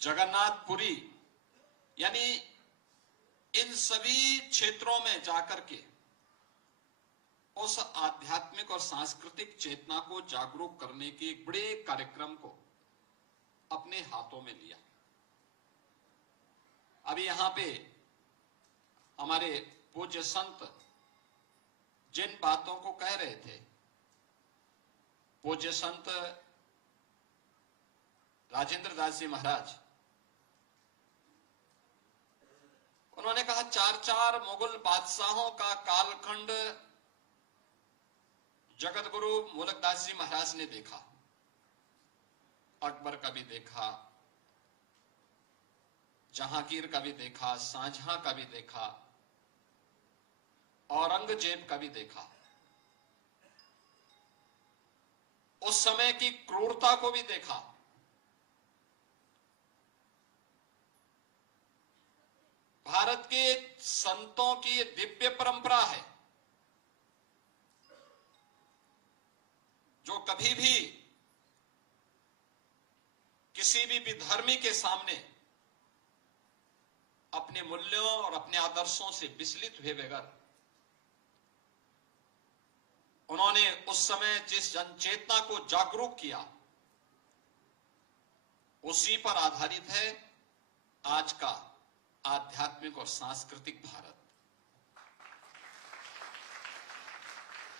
जगन्नाथपुरी, यानी इन सभी क्षेत्रों में जाकर के उस आध्यात्मिक और सांस्कृतिक चेतना को जागरूक करने के एक बड़े कार्यक्रम को अपने हाथों में लिया। अभी यहां पे हमारे पूज्य संत जिन बातों को कह रहे थे, पूज्य संत राजेंद्र दास जी महाराज, उन्होंने कहा 4 मुगल बादशाहों का कालखंड जगत गुरु मूलकदास जी महाराज ने देखा। अकबर का भी देखा, जहांगीर का भी देखा, शाहजहां का भी देखा, औरंगजेब का भी देखा। उस समय की क्रूरता को भी देखा। भारत के संतों की दिव्य परंपरा है जो कभी भी किसी भी विधर्मी के सामने अपने मूल्यों और अपने आदर्शों से विचलित हुए बगैर उन्होंने उस समय जिस जनचेतना को जागरूक किया, उसी पर आधारित है आज का आध्यात्मिक और सांस्कृतिक भारत।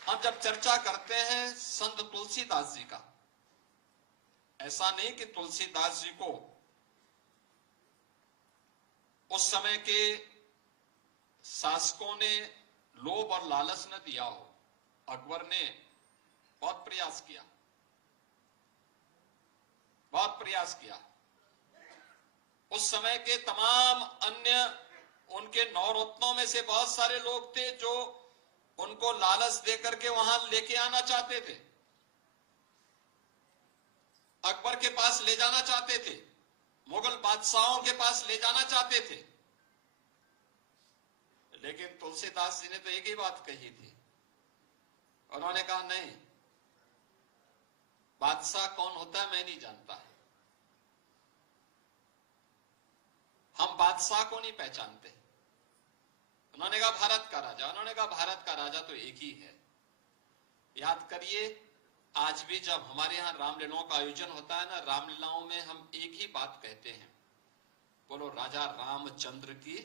हम जब चर्चा करते हैं संत तुलसीदास जी का, ऐसा नहीं कि तुलसीदास जी को उस समय के शासकों ने लोभ और लालच न दिया हो। अकबर ने बहुत प्रयास किया, बहुत प्रयास किया। उस समय के तमाम अन्य उनके नौरत्नों में से बहुत सारे लोग थे जो उनको लालच देकर के वहां लेके आना चाहते थे, अकबर के पास ले जाना चाहते थे, मुगल बादशाहों के पास ले जाना चाहते थे। लेकिन तुलसीदास जी ने तो एक ही बात कही थी, उन्होंने कहा नहीं, बादशाह कौन होता है मैं नहीं जानता, हम बादशाह को नहीं पहचानते। उन्होंने कहा भारत का राजा, उन्होंने कहा भारत का राजा तो एक ही है। याद करिए, आज भी जब हमारे यहाँ रामलीलाओं का आयोजन होता है ना, रामलीलाओं में हम एक ही बात कहते हैं, बोलो राजा रामचंद्र की।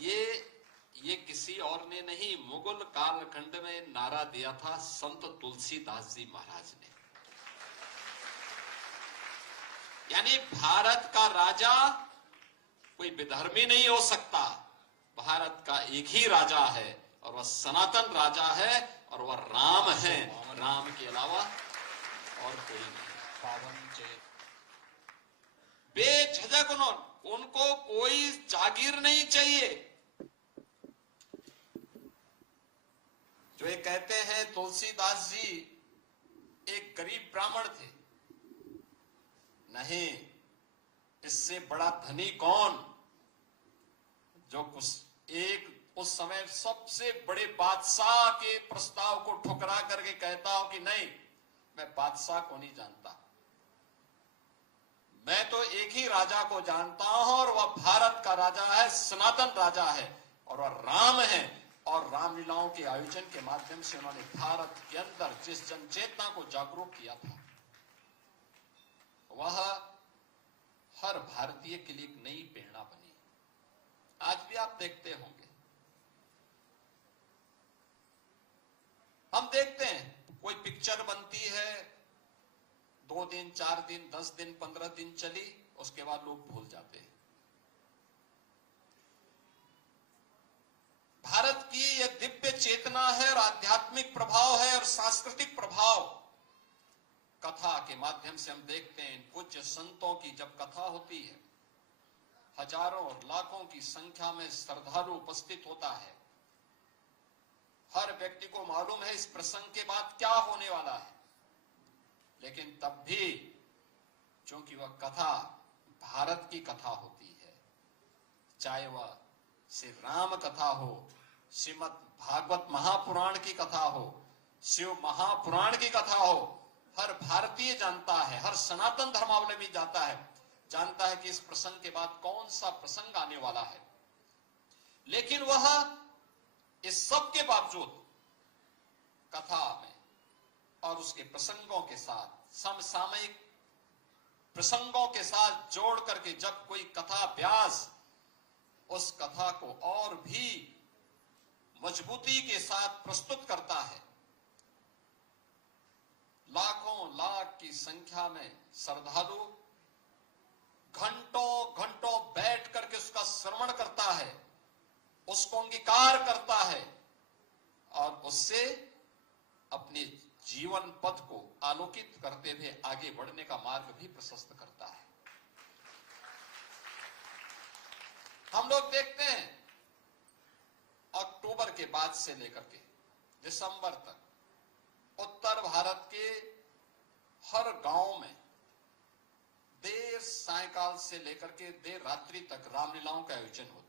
ये किसी और ने नहीं, मुगल कालखंड में नारा दिया था संत तुलसीदास जी महाराज ने। यानी भारत का राजा कोई विधर्मी नहीं हो सकता, भारत का एक ही राजा है और वह सनातन राजा है और वह राम है, राम के अलावा और कोई नहीं। पावन बेझिझक उनको कोई जागीर नहीं चाहिए। जो ये कहते हैं तुलसीदास जी एक गरीब ब्राह्मण थे, नहीं, इससे बड़ा धनी कौन जो उस समय सबसे बड़े बादशाह के प्रस्ताव को ठुकरा करके कहता हो कि नहीं, मैं बादशाह को नहीं जानता, मैं तो एक ही राजा को जानता हूं और वह भारत का राजा है, सनातन राजा है और वह राम है। और रामलीलाओं के आयोजन के माध्यम से उन्होंने भारत के अंदर जिस जनचेतना को जागरूक किया था, वह हर भारतीय के लिए एक नई प्रेरणा बनी। आज भी आप देखते होंगे, हम देखते हैं कोई पिक्चर बनती है, 2 दिन 4 दिन 10 दिन 15 दिन चली, उसके बाद लोग भूल जाते हैं। भारत की यह दिव्य चेतना है और आध्यात्मिक प्रभाव है और सांस्कृतिक प्रभाव। कथा के माध्यम से हम देखते हैं पूज्य संतों की जब कथा होती है, हजारों और लाखों की संख्या में श्रद्धालु उपस्थित होता है। हर व्यक्ति को मालूम है इस प्रसंग के बाद क्या होने वाला है, लेकिन तब भी चूंकि वह कथा भारत की कथा होती है, चाहे वह श्री राम कथा हो, श्रीमद् भागवत महापुराण की कथा हो, शिव महापुराण की कथा हो, हर भारतीय जानता है, हर सनातन धर्मावलंबी जानता है, जानता है कि इस प्रसंग के बाद कौन सा प्रसंग आने वाला है, लेकिन वह इस सब के बावजूद कथा में और उसके प्रसंगों के साथ, समसामयिक प्रसंगों के साथ जोड़ करके जब कोई कथा व्यास उस कथा को और भी मजबूती के साथ प्रस्तुत करता है, लाखों लाख की संख्या में श्रद्धालु घंटों घंटों बैठ करके उसका श्रवण करता है, उसको अंगीकार करता है और उससे अपने जीवन पथ को आलोकित करते हुए आगे बढ़ने का मार्ग भी प्रशस्त करता है। हम लोग देखते हैं अक्टूबर के बाद से लेकर के दिसंबर तक उत्तर भारत के हर गांव में देर सायंकाल से लेकर के देर रात्रि तक रामलीलाओं का आयोजन होता है।